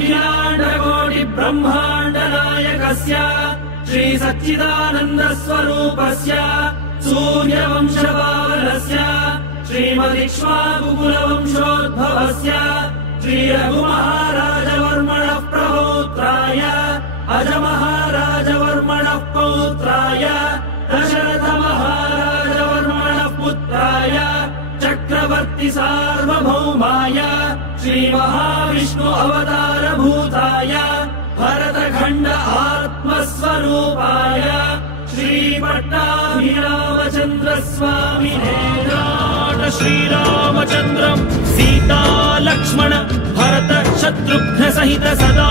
अखिलाण्डकोटि ब्रह्माण्ड नायकस्य श्री सच्चिदानन्द स्वरूपस्य सूर्यवंशपावनस्य श्रीमदिक्ष्वाकुकुलवंशोद्भवस्य श्री रघुमहाराजवर्मणः प्रपौत्राय अजमहाराजवर्मणः पौत्राय दशरथमहाराजवर्मणः पुत्राय चक्रवर्ति सार्वभौमाय श्री महाविष्णु अवतारभूताय भरतखण्ड आत्मस्वरूपाय श्री पट्टाभिरामचन्द्र स्वामिने श्रीरामचन्द्रम् सीता लक्ष्मण भरत शत्रुघ्न सहित सदा